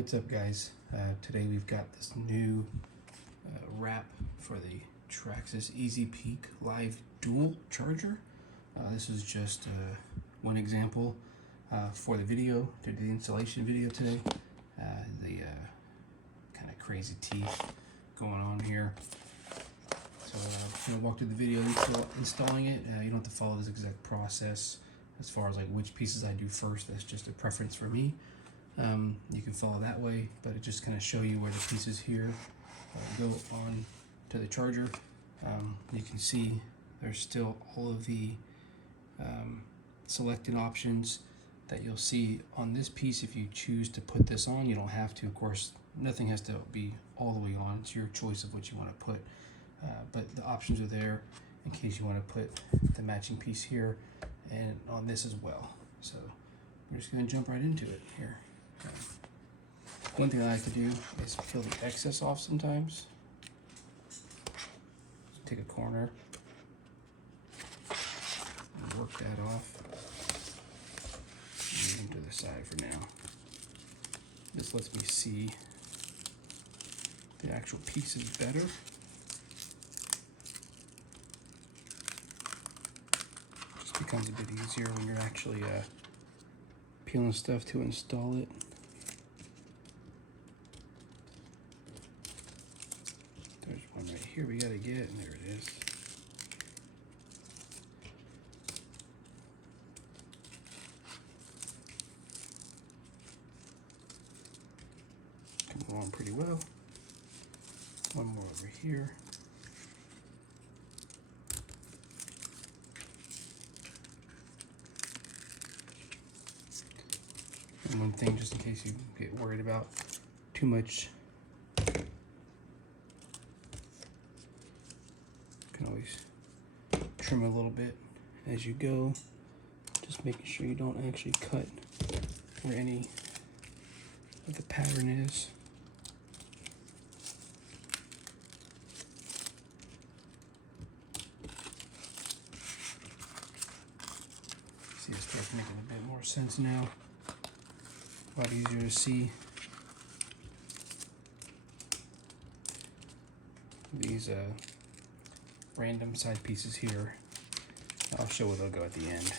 What's up, guys? Today we've got this new wrap for the Traxxas Easy Peak Live Dual Charger. This is just one example for the video, to do the installation video today. The kind of crazy teeth going on here. So I'm gonna walk through the video installing it. You don't have to follow this exact process as far as like which pieces I do first. That's just a preference for me. You can follow that way, but it just kind of show you where the pieces here go on to the charger. You can see there's still all of the selected options that you'll see on this piece. If you choose to put this on, you don't have to. Of course, nothing has to be all the way on. It's your choice of what you want to put. But the options are there in case you want to put the matching piece here and on this as well. So we're just going to jump right into it here. One thing I like to do is peel the excess off sometimes. Just take a corner and work that off. And to the side for now. This lets me see the actual pieces better. Just becomes a bit easier when you're actually peeling stuff to install it. There's one right here we gotta get, and there it is. Coming along pretty well. One more over here. And one thing, just in case you get worried about too much, you can always trim a little bit as you go, just making sure you don't actually cut where any of the pattern is. See, it starts making a bit more sense now. A lot easier to see. These random side pieces here, I'll show where they'll go at the end,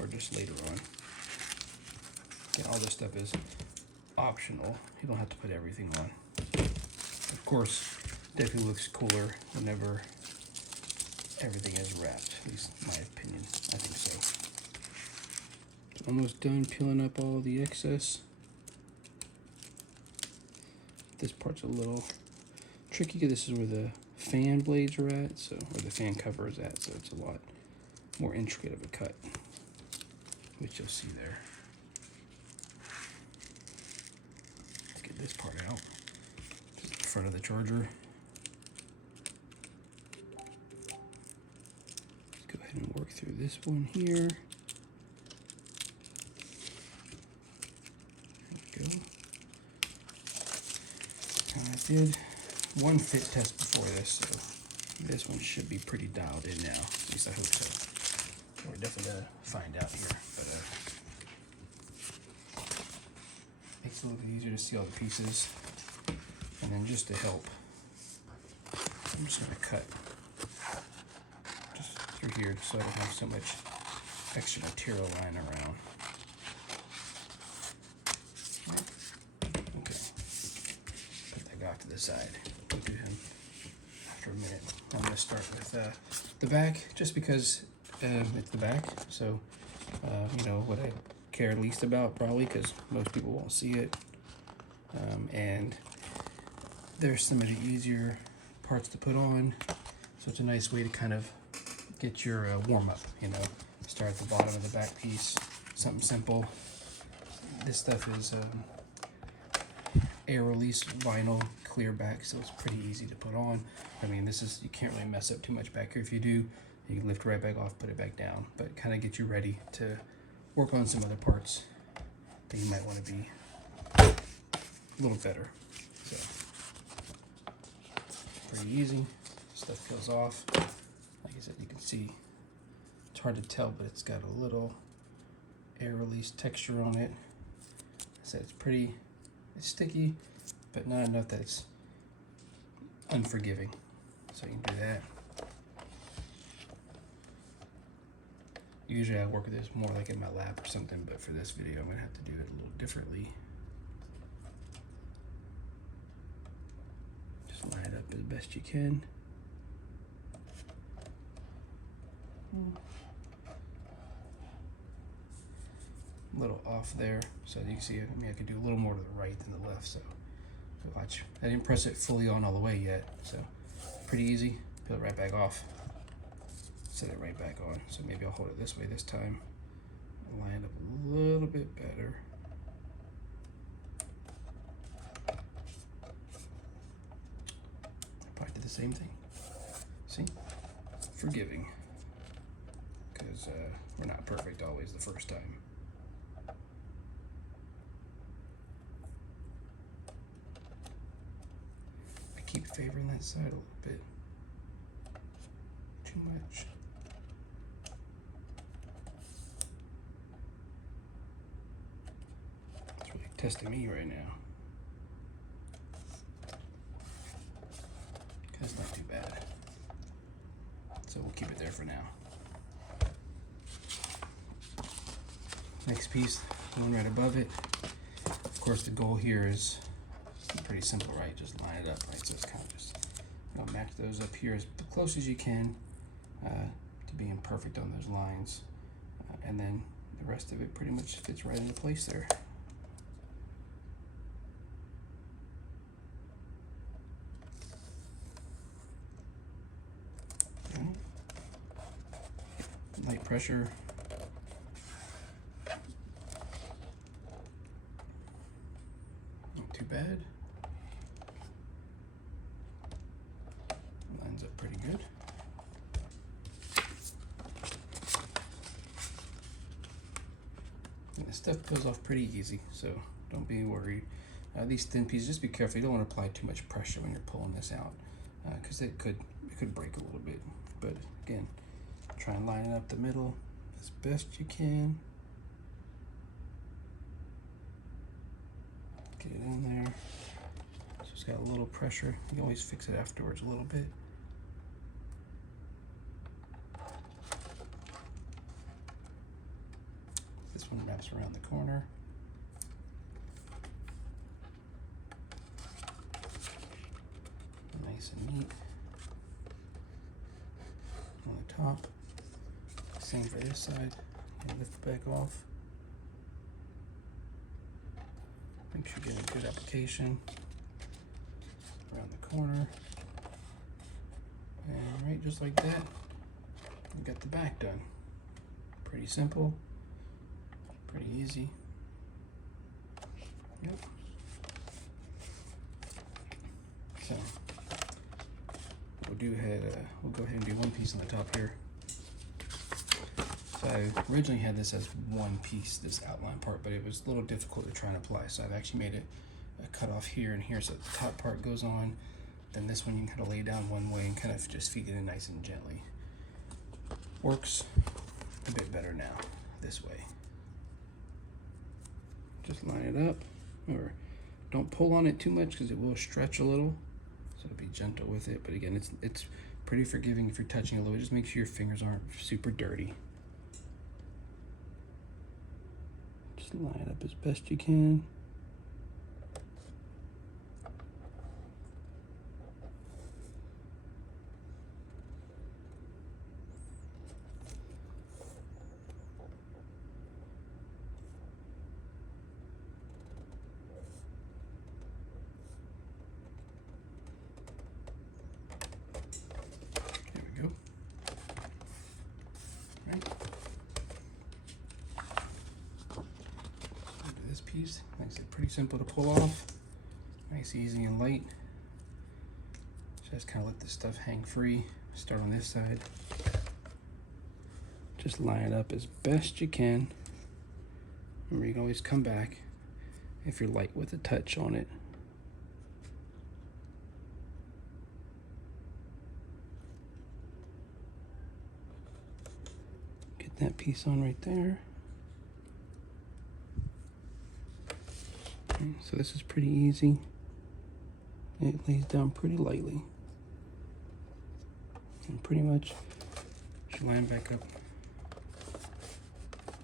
or just later on. Yeah, all this stuff is optional. You don't have to put everything on. Of course, definitely looks cooler whenever everything is wrapped, at least in my opinion. I think so. Almost done peeling up all the excess. This part's a little tricky because this is where the fan blades are at, so where the fan cover is at, so it's a lot more intricate of a cut, which you'll see there. Let's get this part out. This is the front of the charger. Let's go ahead and work through this one here. I did one fit test before this, so this one should be pretty dialed in now. At least I hope so. We're definitely gonna find out here, but makes it a little bit easier to see all the pieces. And then just to help, I'm just gonna cut just through here so I don't have so much extra material lying around. Off to the side. We'll do him after a minute. I'm going to start with the back, just because it's the back. So, you know, what I care least about probably, because most people won't see it. And there's some of the easier parts to put on. So it's a nice way to kind of get your warm up, you know. Start at the bottom of the back piece, something simple. This stuff is air release vinyl clear back, so it's pretty easy to put on. I mean, this is, you can't really mess up too much back here. If you do, you can lift right back off, put it back down, but kind of get you ready to work on some other parts that you might want to be a little better. So pretty easy. Stuff peels off. Like I said, you can see it's hard to tell, but it's got a little air release texture on it. I said it's pretty It's sticky, but not enough that it's unforgiving. So you can do that. Usually I work with this more like in my lab or something, but for this video I'm gonna have to do it a little differently. Just line it up as best you can. A little off there, so you can see, I mean, I could do a little more to the right than the left, so watch. I didn't press it fully on all the way yet, so pretty easy. Peel it right back off. Set it right back on. So maybe I'll hold it this way this time. Line it up a little bit better. Probably did the same thing. See? Forgiving. Because we're not perfect always the first time. I keep favoring that side a little bit. Too much. It's really testing me right now. That's not too bad. So we'll keep it there for now. Next piece, going right above it. Of course, the goal here is pretty simple, right? Just line it up, right? So it's kind of just, you know, match those up here as close as you can to being perfect on those lines. And then the rest of it pretty much fits right into place there. Okay. Light pressure. Not too bad. Lines up pretty good. And this stuff goes off pretty easy, so don't be worried. These thin pieces, just be careful. You don't want to apply too much pressure when you're pulling this out, because it could break a little bit. But again, try and line it up the middle as best you can. Get it in there. So it's got a little pressure. You can always fix it afterwards a little bit. This one wraps around the corner. Nice and neat. On the top. Same for this side. And lift it back off. Make sure you get a good application around the corner. And right, just like that, we got the back done. Pretty simple, pretty easy. Yep. So we'll go ahead and do one piece on the top here. So I originally had this as one piece, this outline part, but it was a little difficult to try and apply. So I've actually made it a cut off here and here, so the top part goes on. Then this one you can kind of lay down one way and kind of just feed it in nice and gently. Works a bit better now this way. Just line it up, or don't pull on it too much because it will stretch a little. So be gentle with it. But again, it's pretty forgiving if you're touching a little bit. Just make sure your fingers aren't super dirty. Just line it up as best you can. There we go. Right. This piece, like I said, pretty simple to pull off. Nice, easy, and light. Just kind of let this stuff hang free. Start on this side. Just line it up as best you can. Remember, you can always come back if you're light with a touch on it. Get that piece on right there. Okay, so this is pretty easy. It lays down pretty lightly. And pretty much should line back up.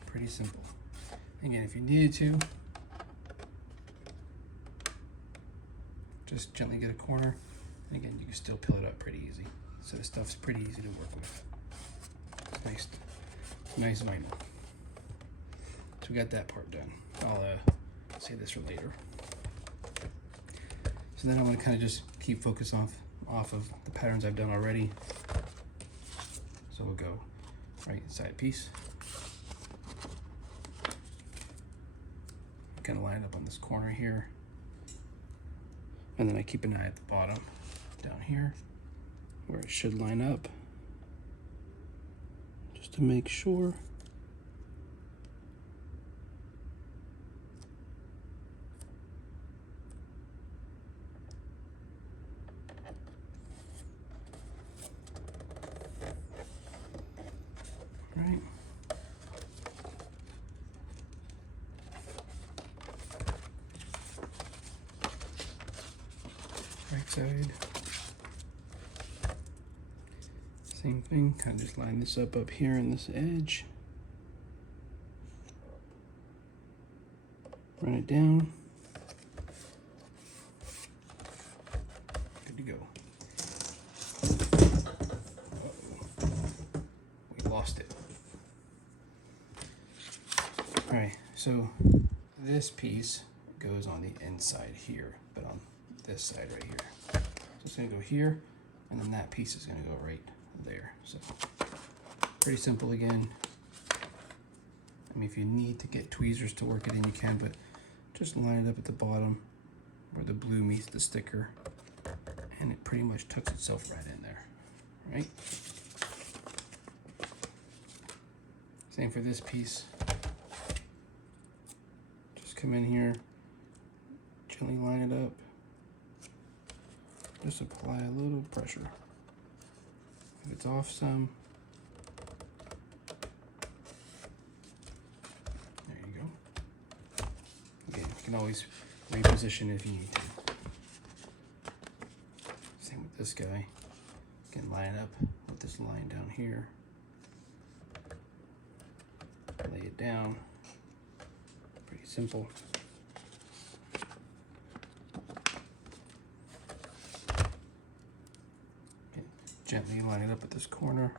Pretty simple. Again, if you needed to, just gently get a corner. And again, you can still peel it up pretty easy. So this stuff's pretty easy to work with. It's nice vinyl. So we got that part done. I'll save this for later. So then I want to kind of just keep focus off of the patterns I've done already. So we'll go right side piece. Kind of line it up on this corner here. And then I keep an eye at the bottom down here where it should line up, just to make sure. Right. Right side. Same thing, kind of just line this up here in this edge. Run it down. Good to go. Uh-oh. We lost it. All right, so this piece goes on the inside here, but on this side right here. So it's gonna go here, and then that piece is gonna go right there. So pretty simple again. I mean, if you need to get tweezers to work it in, you can, but just line it up at the bottom where the blue meets the sticker, and it pretty much tucks itself right in there, right? Same for this piece. Just come in here, gently line it up. Just apply a little pressure. If it's off some, there you go. Again, you can always reposition if you need to. Same with this guy. You can line it up with this line down here. Lay it down. Pretty simple. Gently line it up at this corner.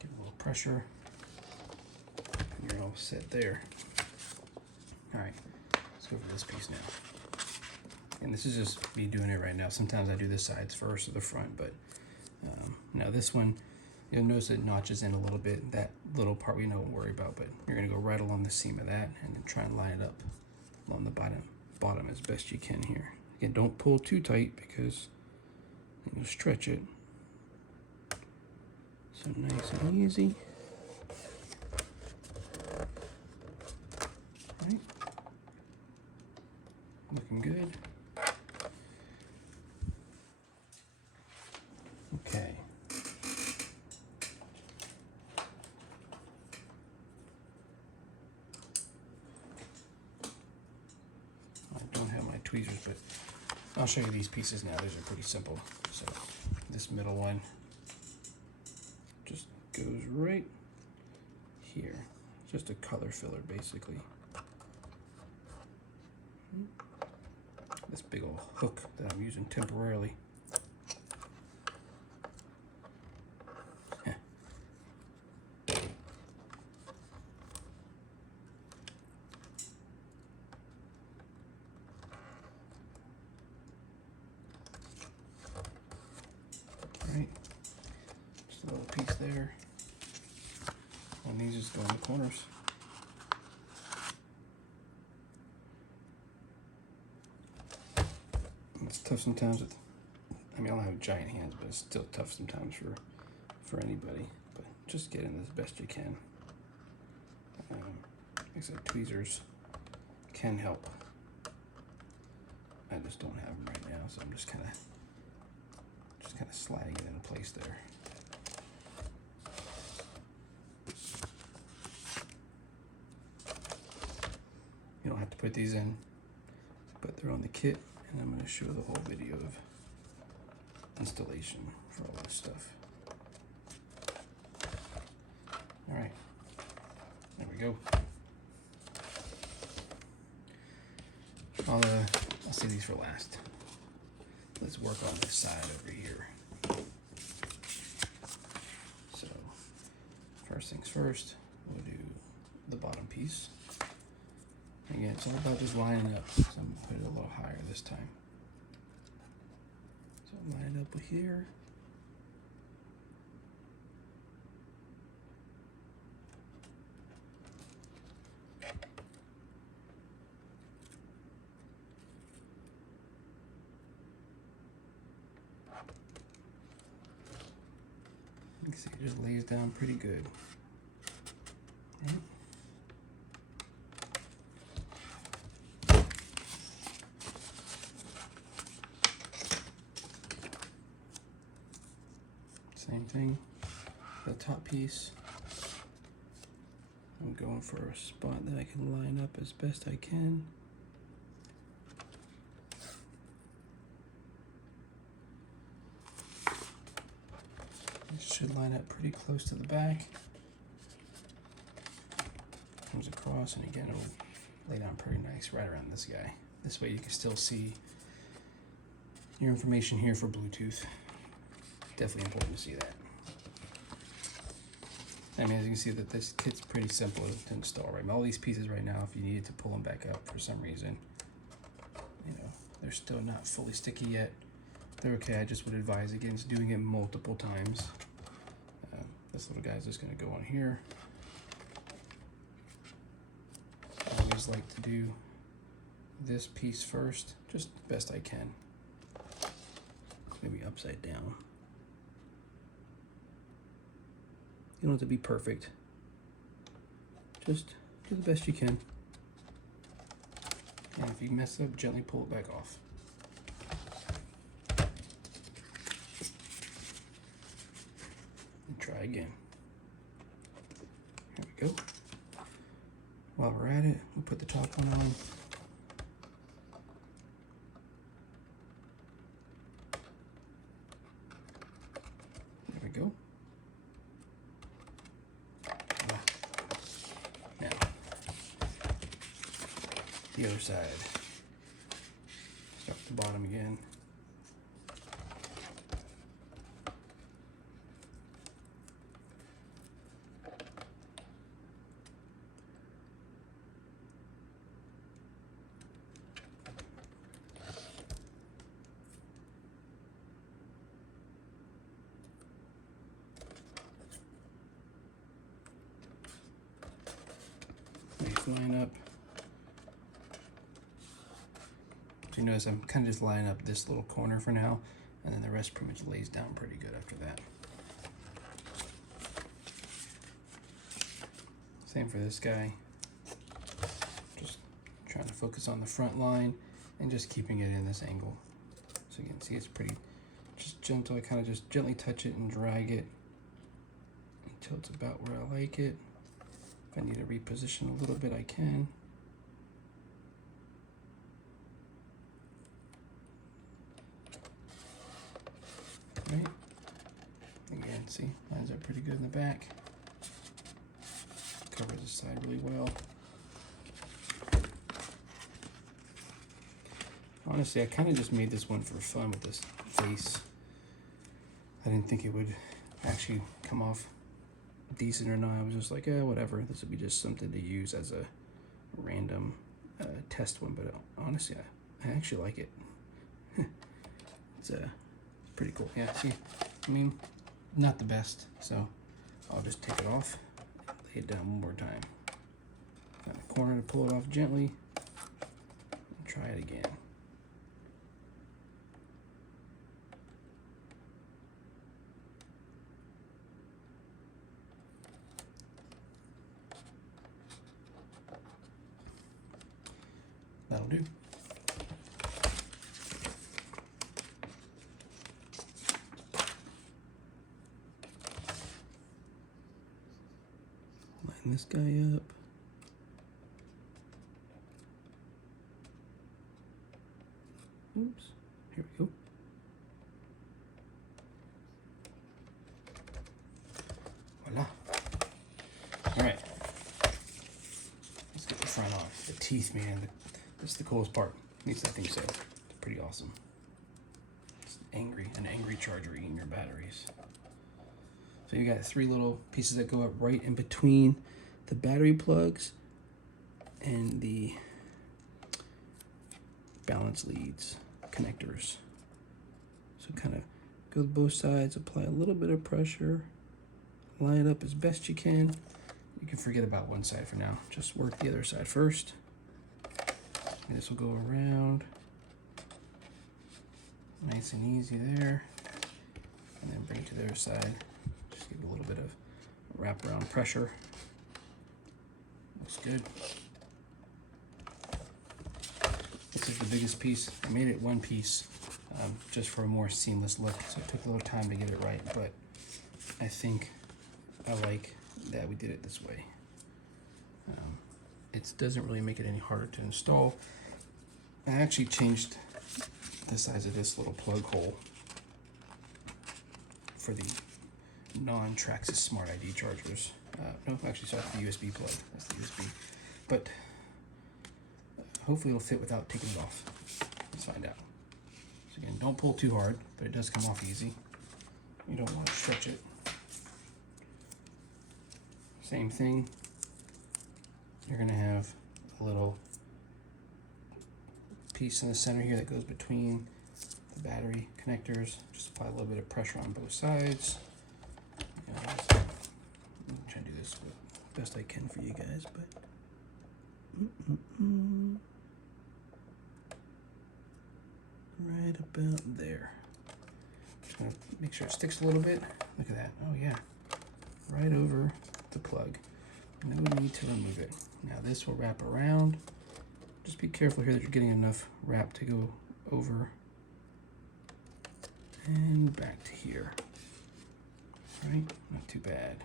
Give a little pressure, and you're all set there. All right, let's go for this piece now. And this is just me doing it right now. Sometimes I do the sides first or the front, but now this one, you'll notice it notches in a little bit. That little part we don't worry about, but you're gonna go right along the seam of that and then try and line it up along the bottom as best you can here. Again, don't pull too tight because you'll stretch it. So nice and easy. Right. Looking good. Okay. Tweezers, but I'll show you these pieces now. These are pretty simple. So this middle one just goes right here. Just a color filler, basically. This big old hook that I'm using temporarily. Right, just a little piece there, and these just go in the corners. It's tough sometimes with, I mean, I don't have giant hands, but it's still tough sometimes for anybody, but just get in as best you can. Like I said, tweezers can help. I just don't have them right now, so I'm just kind of kind of sliding it into place there. You don't have to put these in, but they're on the kit, and I'm going to show the whole video of installation for all this stuff. All right, there we go. I'll save these for last. Let's work on this side over here. So, first things first, we'll do the bottom piece. Again, it's all about just lining up, so I'm gonna put it a little higher this time. So line it up with here. You can see it just lays down pretty good. Right. Same thing, the top piece. I'm going for a spot that I can line up as best I can. It should line up pretty close to the back. Comes across, and again, it'll lay down pretty nice right around this guy. This way you can still see your information here for Bluetooth. Definitely important to see that. I mean, as you can see, that this kit's pretty simple to install, right? All these pieces right now, if you needed to pull them back up for some reason, you know, they're still not fully sticky yet. They're okay. I just would advise against doing it multiple times. This little guy's just going to go on here. I always like to do this piece first, just best I can. Maybe upside down. You don't have to be perfect. Just do the best you can. And if you mess up, gently pull it back off. And try again. Here we go. While we're at it, we'll put the top one on. There we go. Now, the other side. Start at the bottom again. Line up. So you notice I'm kind of just lining up this little corner for now, and then the rest pretty much lays down pretty good after that. Same for this guy. Just trying to focus on the front line and just keeping it in this angle. So you can see it's pretty just gentle. I kind of just gently touch it and drag it until it's about where I like it. If I need to reposition a little bit, I can. Right. Again, see, lines up pretty good in the back. Covers the side really well. Honestly, I kind of just made this one for fun with this face. I didn't think it would actually come off decent or not. I was just like, yeah, whatever. This would be just something to use as a random test one. But honestly, I actually like it. It's pretty cool. Yeah, see, I mean, not the best. So I'll just take it off, lay it down one more time. Got a corner to pull it off gently. And try it again. That'll do. Tighten this guy up. Oops, here we go. Voila. All right, let's get the front on. The teeth, man, this is the coolest part. At least I think so. It's pretty awesome. It's an angry charger eating your batteries. So you got 3 little pieces that go up right in between the battery plugs and the balance leads connectors. So kind of go to both sides, apply a little bit of pressure, line it up as best you can. You can forget about one side for now. Just work the other side first. And this will go around. Nice and easy there. And then bring it to the other side. Just give it a little bit of wraparound pressure. Looks good. This is the biggest piece. I made it one piece just for a more seamless look, so it took a little time to get it right, but I think I like that we did it this way. It doesn't really make it any harder to install. I actually changed the size of this little plug hole for the non-Traxxas Smart ID chargers. No, actually, sorry, the USB plug. That's the USB. But hopefully it'll fit without taking it off. Let's find out. So again, don't pull too hard, but it does come off easy. You don't want to stretch it. Same thing. You're gonna have a little piece in the center here that goes between the battery connectors. Just apply a little bit of pressure on both sides. I'm trying to do this the best I can for you guys, but right about there. Just gonna make sure it sticks a little bit. Look at that. Oh yeah, right over the plug. No need to remove it. Now this will wrap around. Just be careful here that you're getting enough wrap to go over and back to here. Right? Not too bad.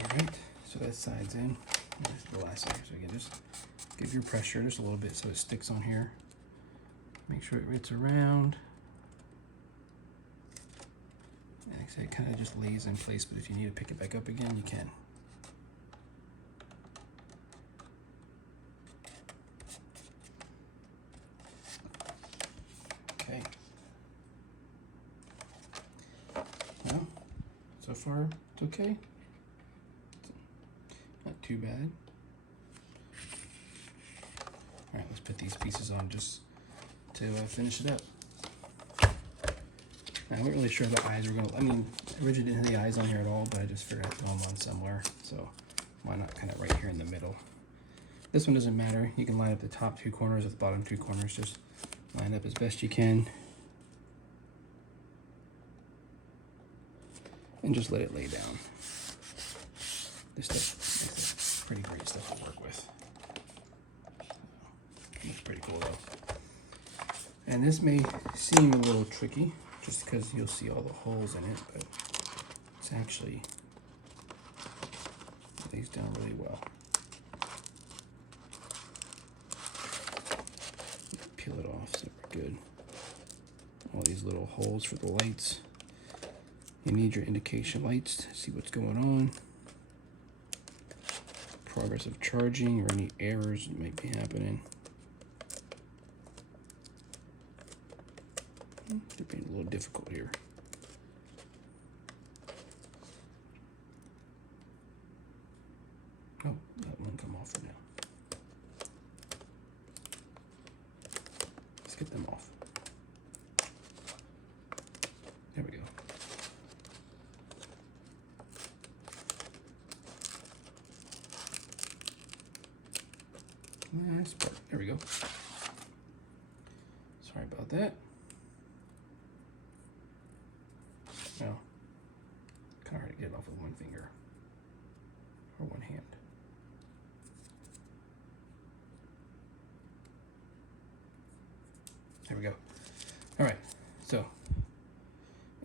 Alright, so that side's in. There's the last side. So again, just give your pressure just a little bit so it sticks on here. Make sure it gets around. And like I said, it kind of just lays in place, but if you need to pick it back up again, you can. Okay. Well, so far it's okay. Not too bad. All right, let's put these pieces on just to finish it up. Now, I wasn't really sure the eyes were gonna, I mean, I originally didn't have the eyes on here at all, but I just figured I'd throw them on somewhere. So why not kind of right here in the middle? This one doesn't matter. You can line up the top 2 corners with the bottom 2 corners. Just line up as best you can. And just let it lay down. This stuff, pretty great stuff to work with. Looks pretty cool though. And this may seem a little tricky, just because you'll see all the holes in it, but it's actually lays down really well. Peel it off so we're good. All these little holes for the lights. You need your indication lights to see what's going on. Progress of charging or any errors that might be happening. They're being a little difficult here. Oh, that won't come off for now. Let's get them off. There we go. Nice part. There we go. Sorry about that. Now, kind of hard to get it off with one finger or one hand. There we go. All right, so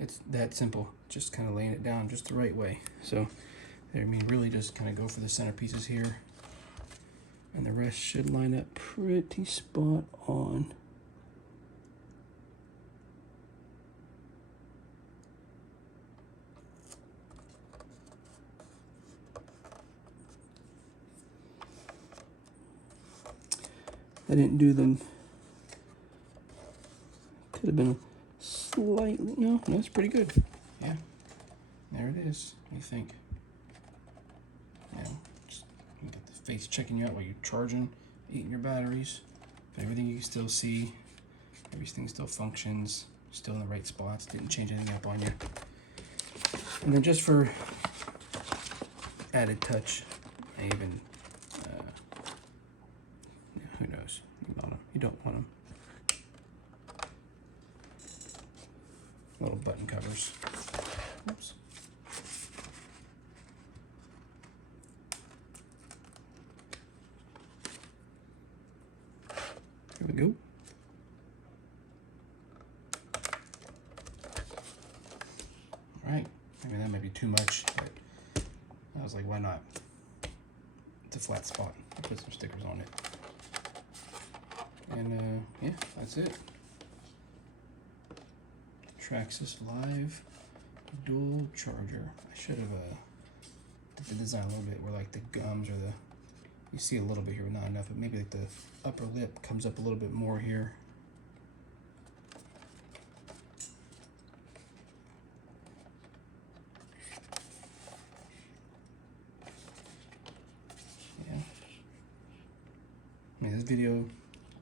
it's that simple. just kind of laying it down just the right way. So I mean, really just kind of go for the center pieces here, and the rest should line up pretty spot on. I didn't do them. Could have been slightly, no, that's pretty good. Yeah, there it is. What do you think? Yeah, just you get the face checking you out while you're charging, eating your batteries. But everything you can still see, everything still functions, still in the right spots, didn't change anything up on you. And then just for added touch, I even, who knows, you don't want them. Little button covers. Oops. Here we go. All right. I mean, that might be too much, but I was like, why not? It's a flat spot. I put some stickers on it. And yeah, that's it. Traxxas Live Dual Charger. I should have did the design a little bit where like the gums or the, you see a little bit here, but not enough, but maybe like the upper lip comes up a little bit more here. Yeah. I mean, this video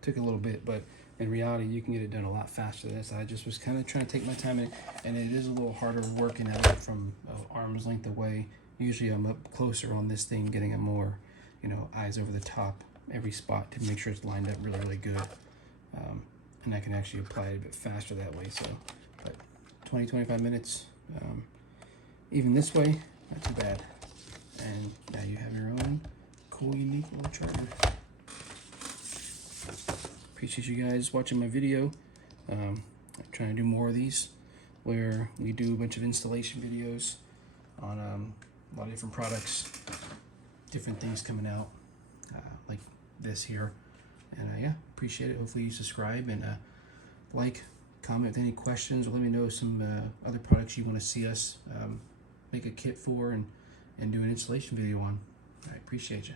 took a little bit, but in reality, you can get it done a lot faster than this. I just was kind of trying to take my time, and it is a little harder working at it from arm's length away. Usually I'm up closer on this thing, getting a more, you know, eyes over the top, every spot to make sure it's lined up really, really good. And I can actually apply it a bit faster that way. So, but 20, 25 minutes, even this way, not too bad. And now you have your own cool, unique little charger. Appreciate you guys watching my video. I'm trying to do more of these where we do a bunch of installation videos on a lot of different products, different things coming out, like this here. And yeah, appreciate it. Hopefully you subscribe and like, comment with any questions, or let me know some other products you want to see us make a kit for and do an installation video on. I appreciate you.